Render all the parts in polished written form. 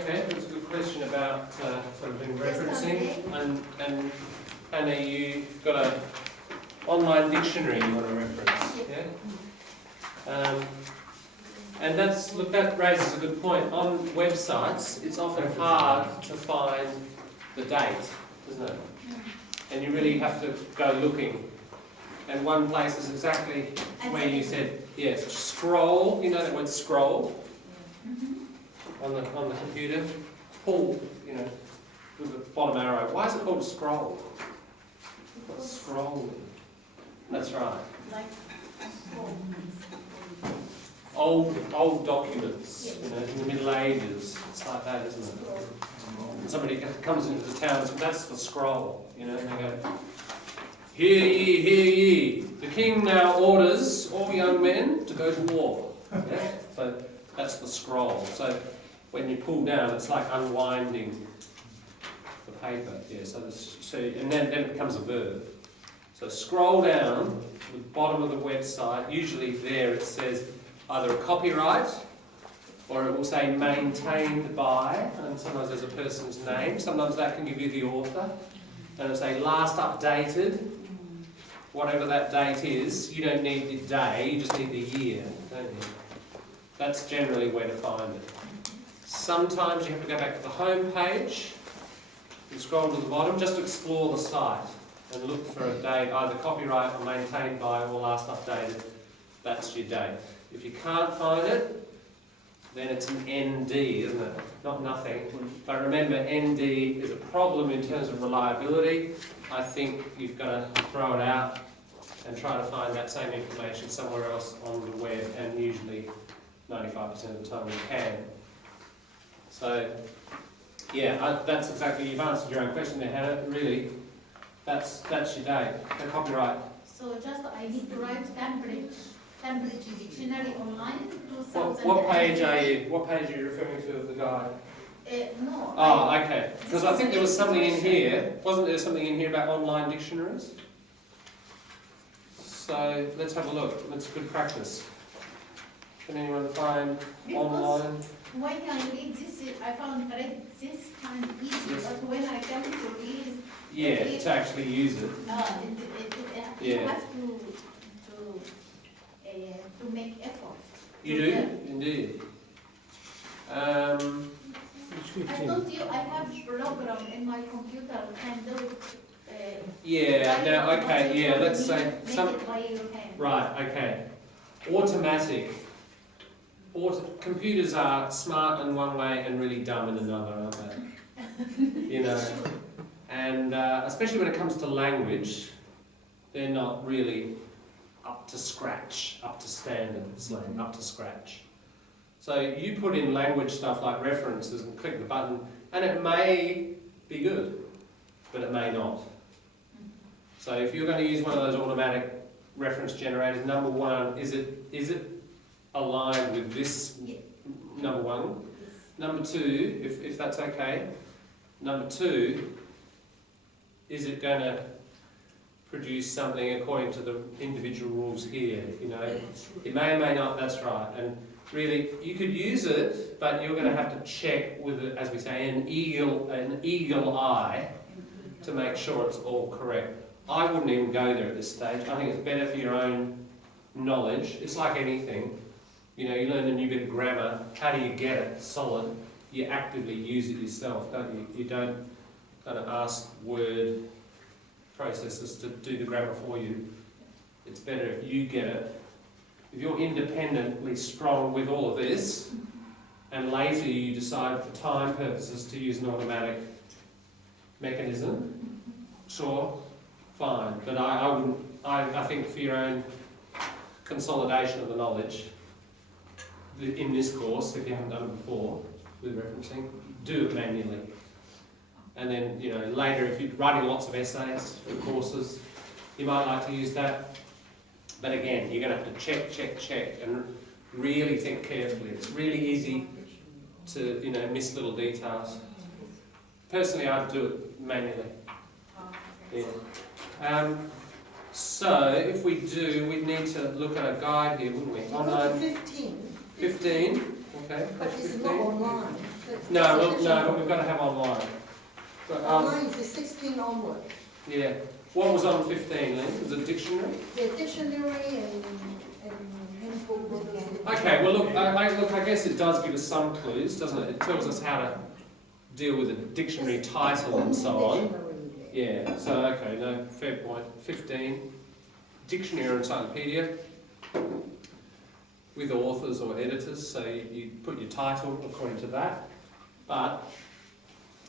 okay, that's a good question about sort of doing referencing. And Anna, you've got an online dictionary you want to reference, yeah? And that raises a good point. On websites, it's often hard to find the date, isn't it? And you really have to go looking. And one place is exactly where you said, yes, scroll, you know that word scroll? On the computer, pull, with the bottom arrow. Why is it called a scroll? What's scrolling? That's right. Like a scroll. Old documents, in the Middle Ages. It's like that, isn't it? And somebody comes into the town and says, that's the scroll, and they go, hear ye, hear ye. The king now orders all young men to go to war. Yeah? So that's the scroll. So when you pull down, it's like unwinding the paper. Yeah, and then it becomes a verb. So scroll down to the bottom of the website. Usually there it says either a copyright, or it will say maintained by, and sometimes there's a person's name. Sometimes that can give you the author. And it'll say last updated, whatever that date is. You don't need the day, you just need the year, don't you? That's generally where to find it. Sometimes you have to go back to the home page and scroll to the bottom just to explore the site and look for a date, either copyright or maintained by or last updated. That's your date. If you can't find it, then it's an ND, isn't it? Not nothing. But remember, ND is a problem in terms of reliability. I think you've got to throw it out and try to find that same information somewhere else on the web, and usually 95% of the time you can. So, yeah, that's exactly, you've answered your own question there, Hannah. Really, that's your date, the copyright. So just I need to write Cambridge Dictionary online, 2000. What page are you referring to of the guide? No. Oh, okay. Because I think there was something in here. Wasn't there something in here about online dictionaries? So let's have a look. That's good practice. Can anyone find online? When I read this, I found this kind of easy, but when I come to read, to actually use it. You have to make effort. You do, indeed. I told you I have a program in my computer can do. Let's say some. It by your hand. Right. Okay. Automatic. Computers are smart in one way and really dumb in another, aren't they? And especially when it comes to language, they're not really up to scratch, up to standard, up to scratch. So you put in language stuff like references and click the button, and it may be good, but it may not. So if you're going to use one of those automatic reference generators, number one, is it aligned with this? Number one. Number two, if that's okay. Number two, is it going to produce something according to the individual rules here? It may or may not. That's right. And really, you could use it, but you're going to have to check with it, as we say, an eagle eye to make sure it's all correct. I wouldn't even go there at this stage. I think it's better for your own knowledge. It's like anything. You learn a new bit of grammar. How do you get it solid? You actively use it yourself, don't you? You don't kind of ask word processors to do the grammar for you. It's better if you get it. If you're independently strong with all of this, and later you decide for time purposes to use an automatic mechanism, sure, fine. But I wouldn't. I think for your own consolidation of the knowledge in this course, if you haven't done it before with referencing, do it manually. And then, later, if you're writing lots of essays for courses, you might like to use that. But again, you're going to have to check, and really think carefully. It's really easy to, miss little details. Personally, I'd do it manually. Yeah. So, if we do, we'd need to look at a guide here, wouldn't we? Online 15. 15? Okay, But page it's 15. not online. No, but we've got to have online. But, Online is the 16 onward. yeah. What was on 15, Lynn? Was it dictionary? The dictionary and handbook. Okay, well look, I guess it does give us some clues, doesn't it? It tells us how to deal with a dictionary title and so on. Yeah, so okay, no, fair point. 15, dictionary or encyclopedia with authors or editors, so you put your title according to that, but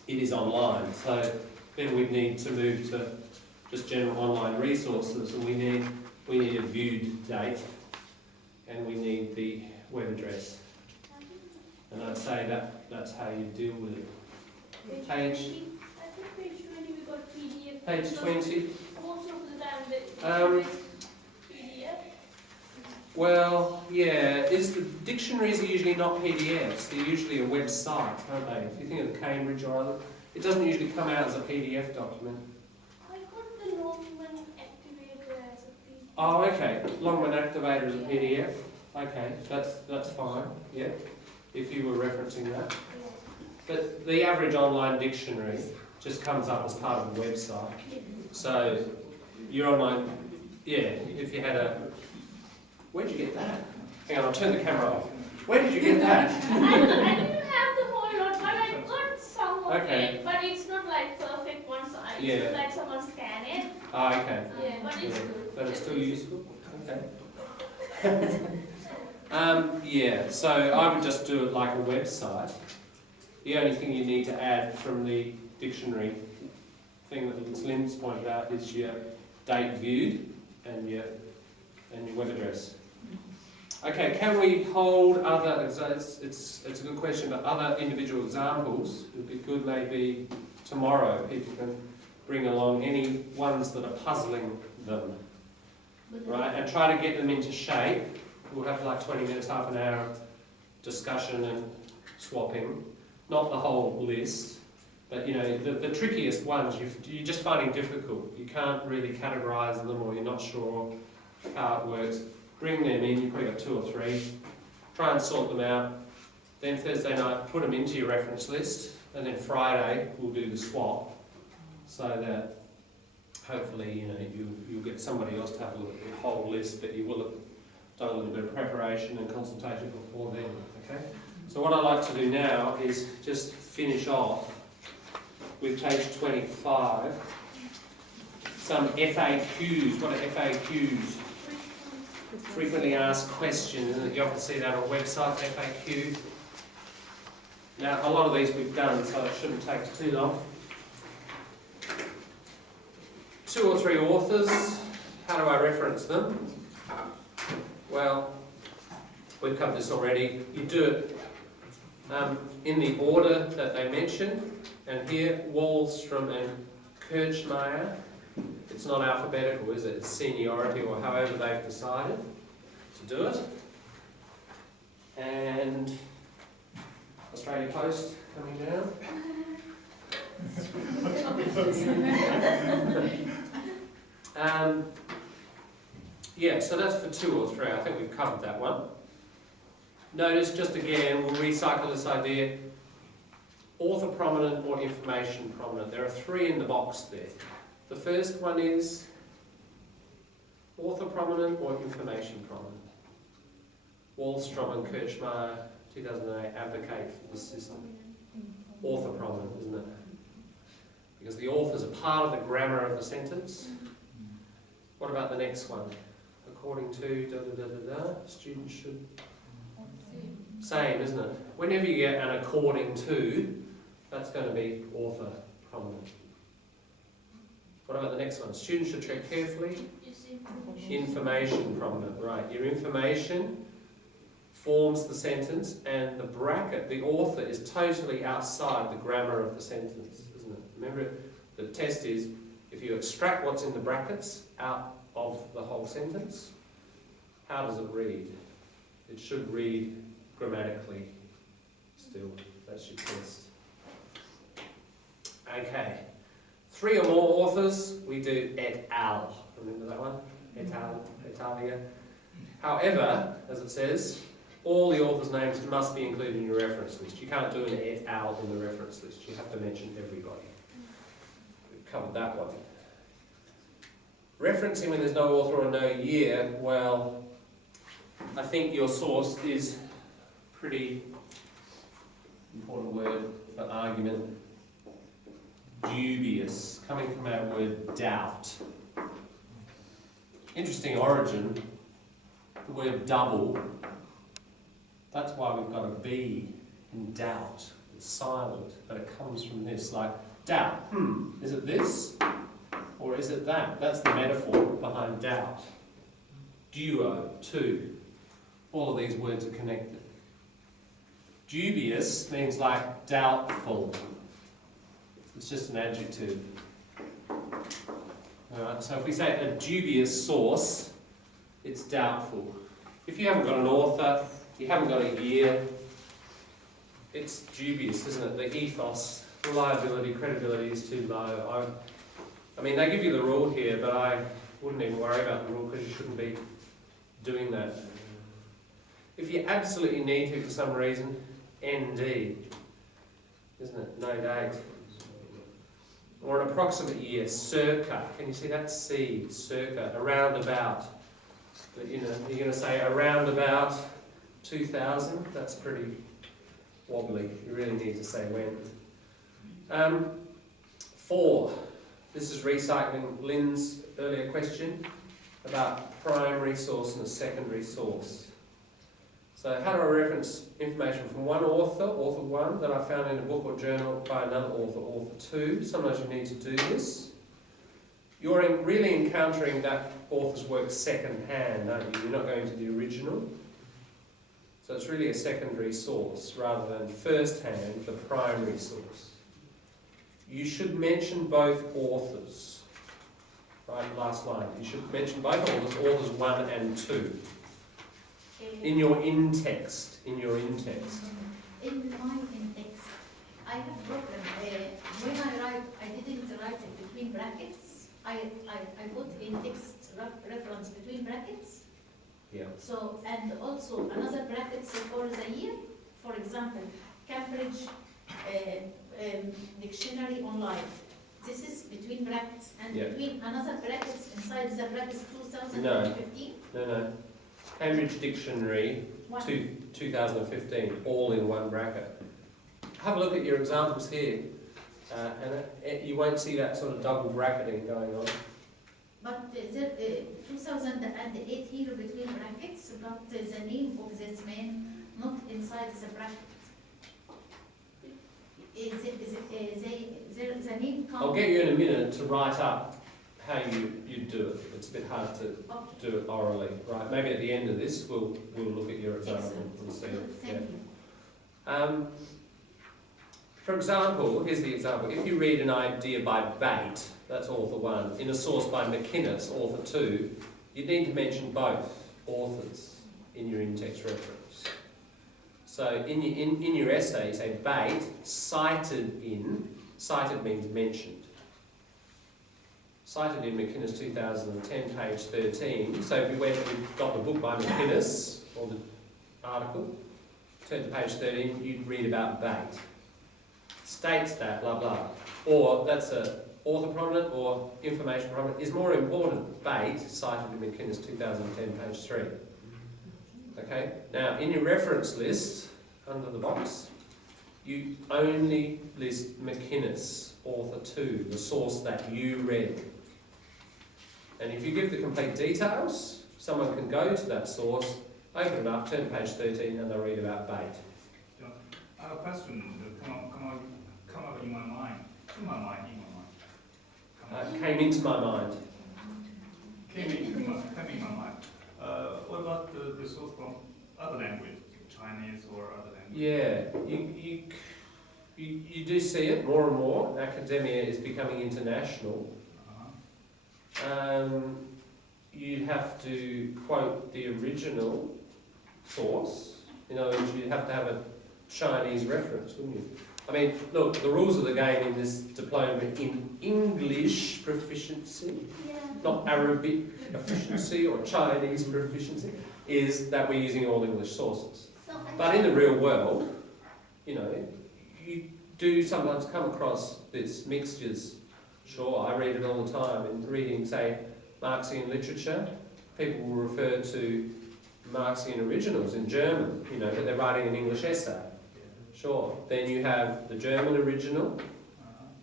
it is online, so then we'd need to move to just general online resources, and we need a viewed date, and we need the web address. And I'd say that's how you deal with it. Page. I think page 20 we got PDF. Page 20. Most of the time the PDF. Well, yeah, the dictionaries are usually not PDFs. They're usually a website, aren't they? If you think of the Cambridge or other, it doesn't usually come out as a PDF document. I got the Longman activator as a PDF. Oh, okay. Longman Activator is a PDF. Okay, that's fine. Yeah, if you were referencing that. But the average online dictionary just comes up as part of the website. So your online, yeah, if you had a, where'd you get that? Hang on, I'll turn the camera off. Where did you get that? I didn't have the whole lot, but I got some of Okay. it. But it's not like perfect one size. Yeah. It's like someone scan it. Ah, okay. Yeah, but it's Yeah. good. But it's still useful? Okay. Yeah, so I would just do it like a website. The only thing you need to add from the dictionary thing that Lynn's pointed out is your date viewed and your web address. Okay, can we hold other, it's a good question, but other individual examples would be good maybe tomorrow. People can bring along any ones that are puzzling them, right, and try to get them into shape. We'll have like 20 minutes, half an hour of discussion and swapping. Not the whole list, but you know, the trickiest ones you're just finding difficult. You can't really categorise them, or you're not sure how it works. Bring them in, you've probably got 2 or 3. Try and sort them out. Then Thursday night, put them into your reference list, and then Friday we'll do the swap, so that hopefully you know you'll get somebody else to have a look at the whole list, but you will have done a little bit of preparation and consultation before then. Okay. So what I'd like to do now is just finish off with page 25. Some FAQs. What are FAQs? Frequently asked questions, and you often see that on websites, FAQ. Now, a lot of these we've done, so it shouldn't take too long. 2 or 3 authors. How do I reference them? Well, we've covered this already. You do it in the order that they mention, and here, Wallstrom and Kirchmeier. It's not alphabetical, is it? It's seniority, or however they've decided to do it. And Australia Post coming down. Yeah, so that's for 2 or 3. I think we've covered that one. Notice, just again, we'll recycle this idea. Author prominent or information prominent. There are 3 in the box there. The first one is author prominent or information prominent. Wallstrom and Kirchmeier, 2008, advocate for this system. Author prominent, isn't it? Because the authors are part of the grammar of the sentence. What about the next one? According to students should. Same, isn't it? Whenever you get an according to, that's going to be author prominent. What about the next one? Students should tread carefully. Information prominent, right. Your information forms the sentence, and the bracket, the author, is totally outside the grammar of the sentence, isn't it? Remember, the test is, if you extract what's in the brackets out of the whole sentence, how does it read? It should read grammatically still. That's your test. Okay. 3 or more authors, we do et al. Remember that one? Et al, et alia. However, as it says, all the authors' names must be included in your reference list. You can't do an et al. In the reference list. You have to mention everybody. We've covered that one. Referencing when there's no author or no year, well, I think your source is pretty important word for argument. Dubious, coming from our word doubt. Interesting origin, the word double. That's why we've got a B in doubt. It's silent, but it comes from this, like doubt. Is it this? Or is it that? That's the metaphor behind doubt. Duo, two. All of these words are connected. Dubious means like doubtful. It's just an adjective. Alright, so if we say a dubious source, it's doubtful. If you haven't got an author, you haven't got a year, it's dubious, isn't it? The ethos, reliability, credibility is too low. I mean, they give you the rule here, but I wouldn't even worry about the rule because you shouldn't be doing that. If you absolutely need to for some reason, ND, isn't it? No date. Or an approximate year, circa. Can you see that? C, circa, around about. But you know, you're going to say around about 2000. That's pretty wobbly. You really need to say when. 4. This is recycling Lynn's earlier question about primary source and a secondary source. So how do I reference information from one author, author 1, that I found in a book or journal by another author, author 2? Sometimes you need to do this. You're really encountering that author's work second-hand, aren't you? You're not going to the original. So it's really a secondary source rather than first-hand, the primary source. You should mention both authors. Right, last line. You should mention both authors, authors 1 and 2. In your in-text. In my in-text, I have a problem. When I write, I didn't write it between brackets. I put in-text reference between brackets. Yeah. So, and also another bracket for the year. For example, Cambridge Dictionary Online. This is between brackets and between another brackets inside the brackets 2015. No. Cambridge Dictionary 2015, all in one bracket. Have a look at your examples here, and you won't see that sort of double bracketing going on. But there 2008 here between brackets, but the name of this man not inside the bracket. The name comes. I'll get you in a minute to write up how you do it. It's a bit hard to do it orally, right? Maybe at the end of this we'll look at your example and see it. Thank you. For example, here's the example. If you read an idea by Bate, that's author 1, in a source by McInnes, author 2, you need to mention both authors in your in-text reference. So in your essay, you say Bate cited means mentioned. Cited in McInnes 2010, page 13. So if we got the book by McInnes, or the article, turn to page 13, you'd read about Bate. States that, blah, blah. Or that's a author prominent or information prominent is more important. Bate, cited in McInnes 2010, page 3. Okay? Now, in your reference list, under the box, you only list McInnes, author 2, the source that you read. And if you give the complete details, someone can go to that source, open it up, turn to page 13, and they'll read about Bate. I have a question that come up in my mind. In my mind. Came into my mind. Came in my mind. What about the source from other language, Chinese or other language? Yeah, you do see it more and more. Academia is becoming international. You have to quote the original source. In other words, you'd have to have a Chinese reference, wouldn't you? I mean, look, the rules of the game in this diploma in English proficiency, not Arabic proficiency or Chinese proficiency. is that we're using all English sources. So I But in the real world, you know, you do sometimes come across this mixtures. Sure, I read it all the time. In reading, say, Marxian literature, people will refer to Marxian originals in German, you know, but they're writing an English essay. Sure. Then you have the German original,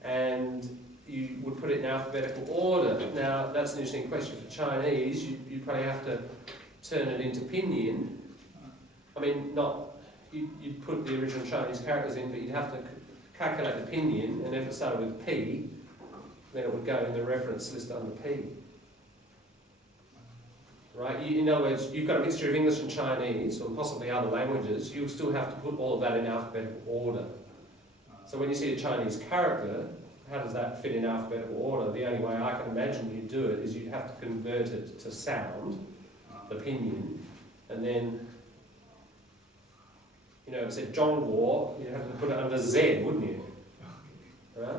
and you would put it in alphabetical order. Now, that's an interesting question for Chinese. You probably have to turn it into pinyin. I mean, you'd put the original Chinese characters in, but you'd have to calculate the pinyin, and if it started with P, then it would go in the reference list under P. Right? In other words, you've got a mixture of English and Chinese, or possibly other languages, you'll still have to put all of that in alphabetical order. So when you see a Chinese character, how does that fit in alphabetical order? The only way I can imagine you'd do it is you'd have to convert it to sound, the pinyin, and then, you know, if it said Zhongguo, you'd have to put it under Z, wouldn't you? Right?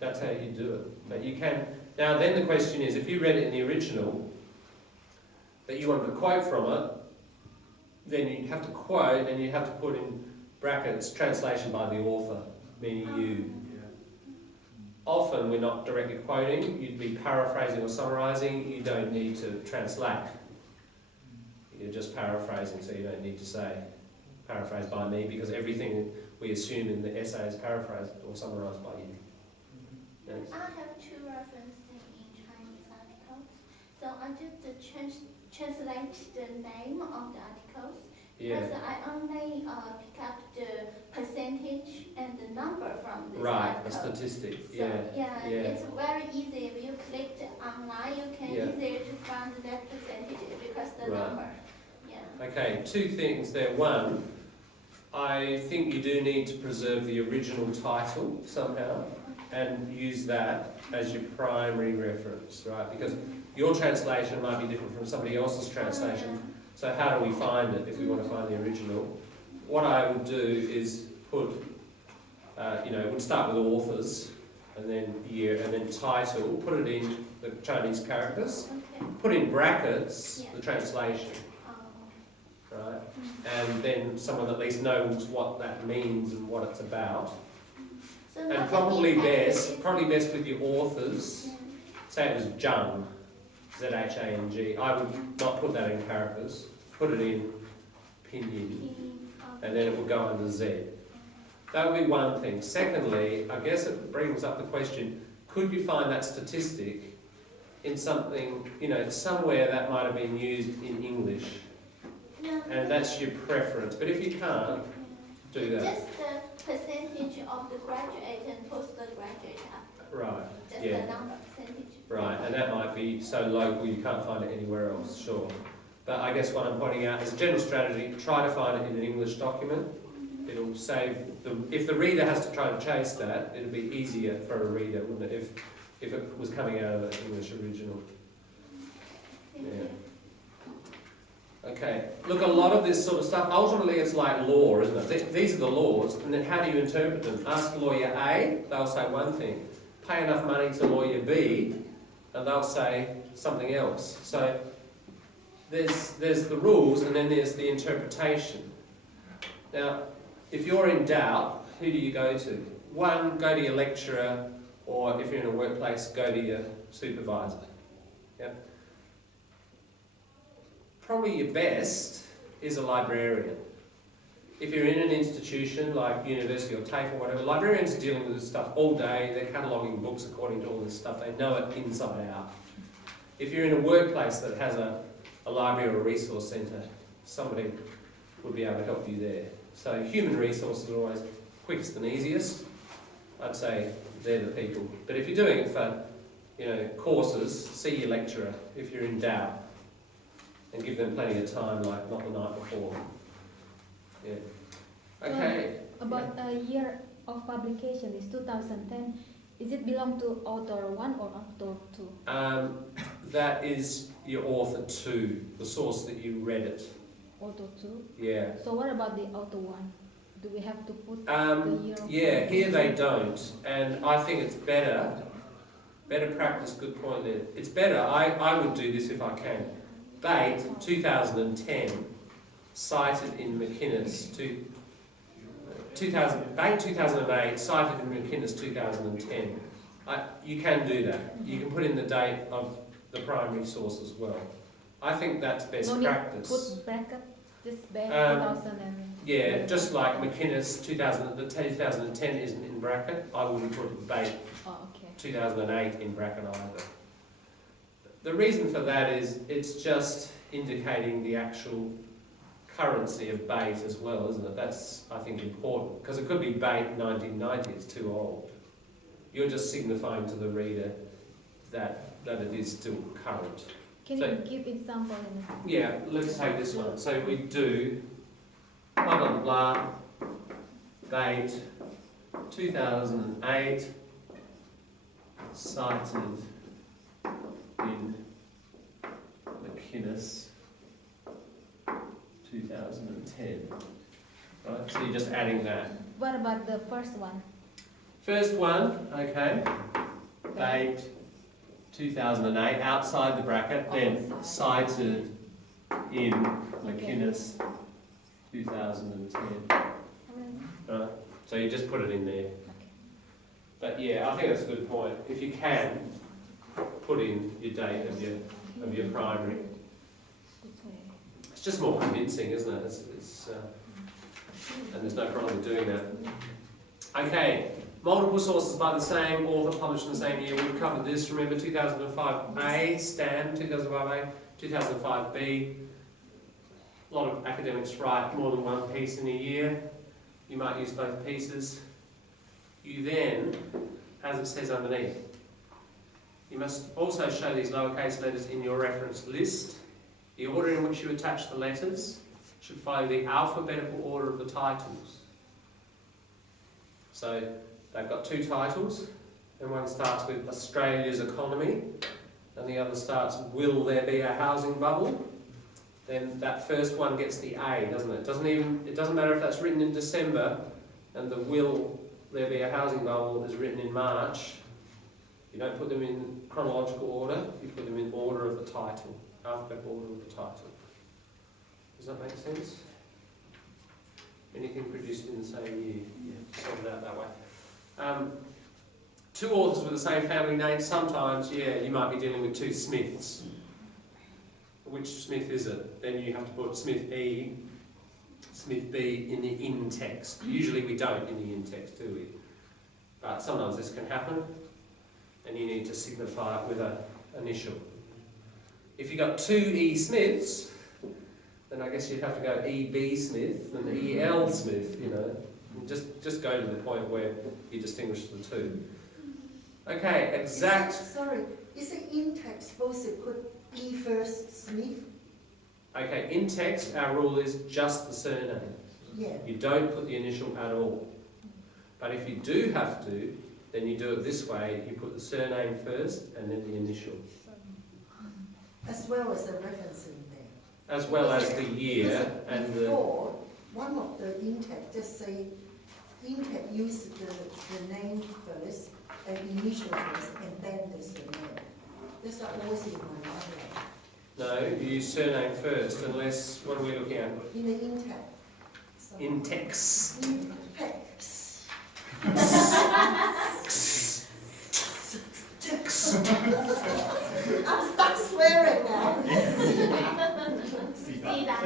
That's how you do it. But you can. Now, then the question is, if you read it in the original, that you wanted to quote from it, then you'd have to quote, and you'd have to put in brackets translation by the author, meaning you. Often we're not directly quoting, you'd be paraphrasing or summarising, you don't need to translate. You're just paraphrasing, so you don't need to say paraphrased by me, because everything we assume in the essay is paraphrased or summarised by you. Yes. I have two references in Chinese articles. So I just translate the name of the articles. Yeah. Because I only pick up the percentage and the number from this Right, a article. statistic. So, Yeah. it's very easy. If you click online, you can Yeah. easily to find that percentage because the Right. number. Yeah. Okay, two things there. One, I think you do need to preserve the original title somehow and use that as your primary reference, right? Because your translation might be different from somebody else's translation. So how do we find it if we want to find the original? What I would do is put, it would start with authors, and then year, and then title, put it in the Chinese characters, Okay. put in brackets Yeah. the translation, Um, right? And then someone at least knows what that means and what it's about. so And what probably the impact best is- with your authors, Yeah. say it was Zhang, Z-H-A-N-G, I would not put that in characters, put it in pinyin, and then it will go under Z. That would be one thing. Secondly, I guess it brings up the question, could you find that statistic in something, somewhere that might have been used in English? No, And that's your preference. But if you can't, do that. just the percentage of the graduate and postgraduate, Right, just yeah. the number percentage. Right, and that might be so local you can't find it anywhere else, sure. But I guess what I'm pointing out is a general strategy, try to find it in an English document. It'll save, if the reader has to try to chase that, it'll be easier for a reader, wouldn't it, if it was coming out of an English original. Thank Yeah. you. Okay, look, a lot of this sort of stuff, ultimately it's like law, isn't it? These are the laws, and then how do you interpret them? Ask lawyer A, they'll say one thing. Pay enough money to lawyer B, and they'll say something else. So there's the rules, and then there's the interpretation. Now, if you're in doubt, who do you go to? One, go to your lecturer, or if you're in a workplace, go to your supervisor. Yep. Probably your best is a librarian. If you're in an institution like university or TAFE or whatever, librarians are dealing with this stuff all day, they're cataloguing books according to all this stuff, they know it inside out. If you're in a workplace that has a library or a resource centre, somebody would be able to help you there. So human resources are always quickest and easiest. I'd say they're the people. But if you're doing it for, courses, see your lecturer if you're in doubt. And give them plenty of time, like not the night before. Yeah. Okay. About a year of publication is 2010. Is it belong to author 1 or author 2? That is your author 2, the source that you read it. Author 2? Yeah. So what about the author 1? Do we have to put the year of Yeah, here they don't. And I think it's better practice, good point there. It's better, I would do this if I can. Bate 2010 cited in McInnes Bate 2008 cited in McInnes 2010. You can do that. You can put in the date of the primary source as well. I think that's best practice. Put bracket, just back 2000 and... Yeah, just like McInnes 2010 isn't in bracket, I wouldn't put Bate 2008 in bracket either. The reason for that is it's just indicating the actual currency of Bate as well, isn't it? That's, I think, important, because it could be Bate 1990, it's too old. You're just signifying to the reader that it is still current. Can you give example? Yeah, let's take this one. So we do blah blah blah, Bate 2008, cited in McInnes 2010. Right, so you're just adding that. What about the first one? First one, okay, Bate 2008, outside the bracket, then cited in McInnes 2010. Right, so you just put it in there. But yeah, I think that's a good point. If you can, put in your date of your primary. It's just more convincing, isn't it? And there's no problem with doing that. Okay, multiple sources by the same author published in the same year. We've covered this. Remember 2005A, Stan, 2005A, 2005B. A lot of academics write more than one piece in a year. You might use both pieces. You then, as it says underneath, you must also show these lowercase letters in your reference list. The order in which you attach the letters should follow the alphabetical order of the titles. So they've got two titles, and one starts with Australia's economy, and the other starts, will there be a housing bubble? Then that first one gets the A, doesn't it? It doesn't matter if that's written in December, and the will there be a housing bubble is written in March. You don't put them in chronological order, you put them in order of the title, alphabetical order of the title. Does that make sense? Anything produced in the same year, sort it out that way. Two authors with the same family name, sometimes, you might be dealing with two Smiths. Which Smith is it? Then you have to put Smith E, Smith B in the in-text. Usually we don't in the in-text, do we? But sometimes this can happen, and you need to signify it with an initial. If you've got two E. Smiths, then I guess you'd have to go E.B. Smith and E.L. Smith, you know. And just go to the point where you distinguish the two. Okay, exact... Sorry, is it in text supposed to put E first, Smith? Okay, in text, our rule is just the surname. Yeah. You don't put the initial at all. But if you do have to, then you do it this way. You put the surname first and then the initial. As well as the reference in there. As well as the year and the... Before, one of the in-text just say, in-text use the name first, and initial first, and then the surname. That's not always in my mind. No, you use surname first, unless... What are we looking at? In the in-text. So, In-text. in-text. I'm stuck swearing now. See that?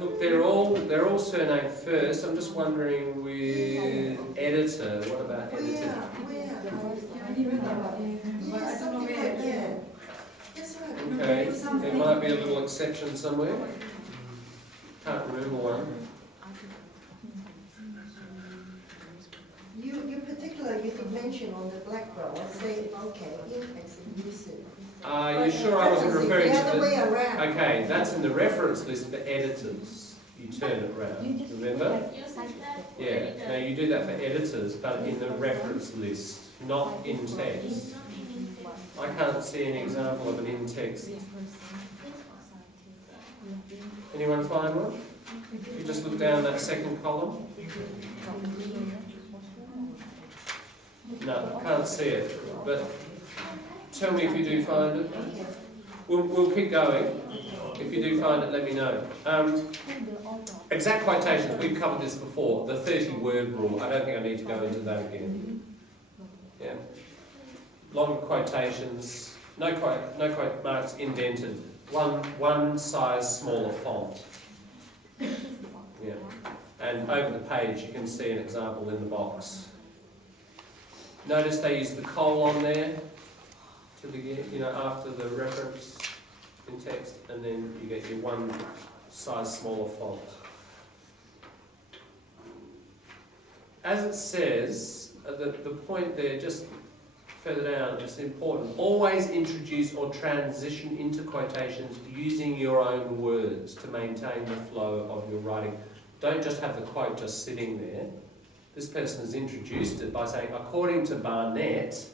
Look, they're all surname first. I'm just wondering with editor. What about editor? Where? Yeah, something like that. That's right. Okay, there might be a little exception somewhere. Can't remember one. You particularly, you did mention on the blackboard, I say, okay, in-text and use it. Are you sure I wasn't referring the to other way around? Okay, that's in the reference list for editors. You turn it around, remember? Yeah, now you do that for editors, but in the reference list, not in text. I can't see any example of an in text. Anyone find one? If you just look down that second column. No, I can't see it, but tell me if you do find it. We'll keep going. If you do find it, let me know. Exact quotations, we've covered this before. The 30-word rule, I don't think I need to go into that again. Yeah. Long quotations, no quote marks indented. One size smaller font. Yeah. And over the page you can see an example in the box. Notice they use the colon there to begin, after the reference in text, and then you get your one size smaller font. As it says, the point there, just further down, it's important. Always introduce or transition into quotations using your own words to maintain the flow of your writing. Don't just have the quote just sitting there. This person has introduced it by saying, according to Barnett,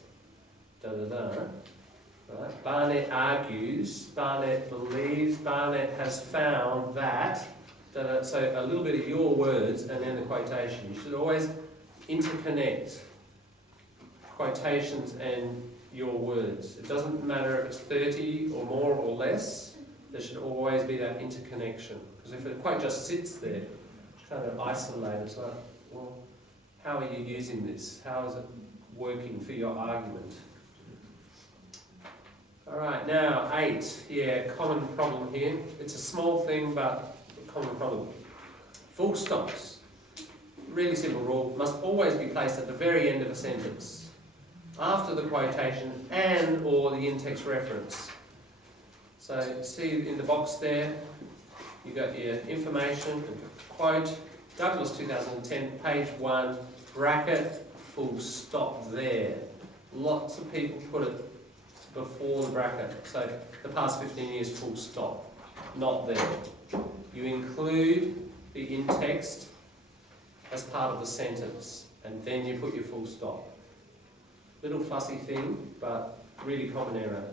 right? Barnett argues, Barnett believes, Barnett has found that, so a little bit of your words and then the quotation. You should always interconnect quotations and your words. It doesn't matter if it's 30 or more or less, there should always be that interconnection. Because if a quote just sits there, kind of isolated, it's like, well, how are you using this? How is it working for your argument? Alright, now 8. Yeah, common problem here. It's a small thing, but a common problem. Full stops. Really simple rule. Must always be placed at the very end of a sentence, after the quotation and or the in-text reference. So see in the box there, you got your information, quote, Douglas 2010, page 1, bracket, full stop there. Lots of people put it before the bracket. So the past 15 years, full stop. Not there. You include the in-text as part of the sentence, and then you put your full stop. Little fussy thing, but really common error.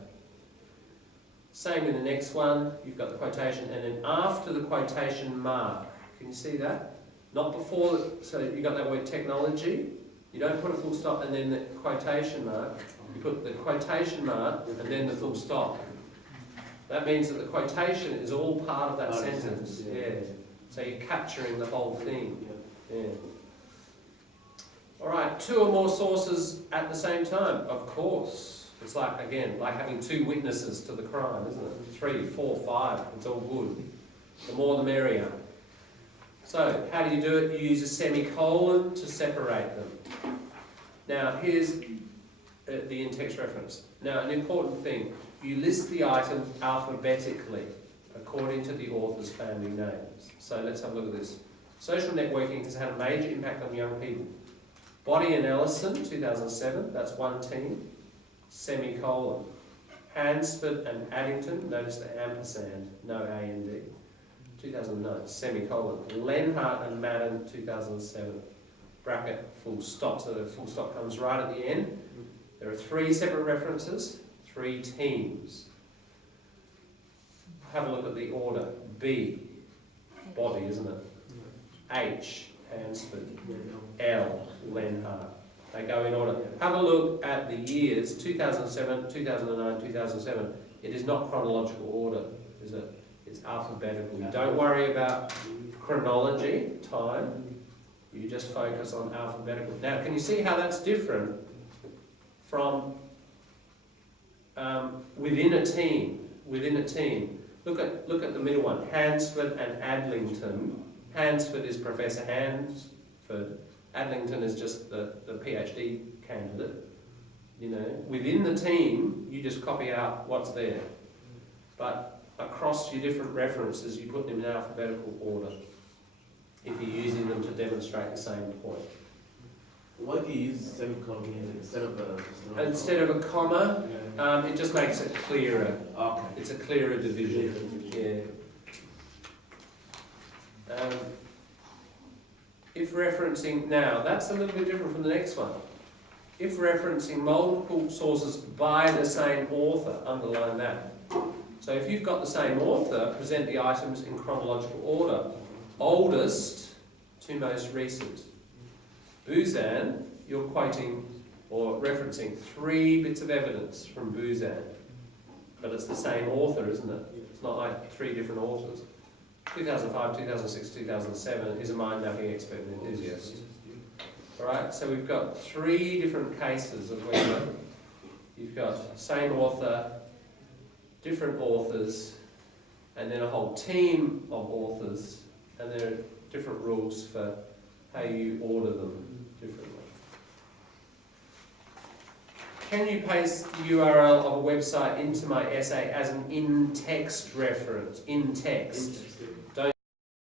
Same in the next one, you've got the quotation, and then after the quotation mark, can you see that? Not before, so you've got that word technology, you don't put a full stop and then the quotation mark, you put the quotation mark and then the full stop. That means that the quotation is all part of that sentence. Yeah. So you're capturing the whole thing. Yeah. Alright, 2 or more sources at the same time, of course. It's like, again, like having 2 witnesses to the crime, isn't it? 3, 4, 5, it's all good. The more the merrier. So, how do you do it? You use a semicolon to separate them. Now, here's the in-text reference. Now, an important thing, you list the items alphabetically according to the author's family names. So let's have a look at this. Social networking has had a major impact on young people. Body and Ellison, 2007, that's one team, semicolon. Hansford and Addington, notice the ampersand, no A and D, 2009, semicolon. Lenhart and Madden, 2007, bracket, full stop. So the full stop comes right at the end. There are 3 separate references, 3 teams. Have a look at the order. B, body, isn't it? H, Hansford. L, Lenhart. They go in order. Have a look at the years, 2007, 2009, 2007. It is not chronological order, is it? It's alphabetical. Don't worry about chronology, time. You just focus on alphabetical. Now, can you see how that's different from within a team? Within a team. Look at the middle one, Hansford and Adlington. Hansford is Professor Hansford. Adlington is just the PhD candidate. You know, within the team, you just copy out what's there. But across your different references, you put them in alphabetical order if you're using them to demonstrate the same point. Why do you use semicolon instead of a... Instead of a comma, it just makes it clearer. Okay. It's a clearer division. Yeah. If referencing, now that's a little bit different from the next one. If referencing multiple sources by the same author, underline that. So if you've got the same author, present the items in chronological order. Oldest to most recent. Buzan, you're quoting or referencing 3 bits of evidence from Busan, but it's the same author, isn't it? It's not like 3 different authors. 2005, 2006, 2007 is a mind mapping expert and enthusiast. Alright, so we've got 3 different cases of where you've got same author, different authors, and then a whole team of authors, and there are different rules for how you order them differently. Can you paste the URL of a website into my essay as an in-text reference? In text.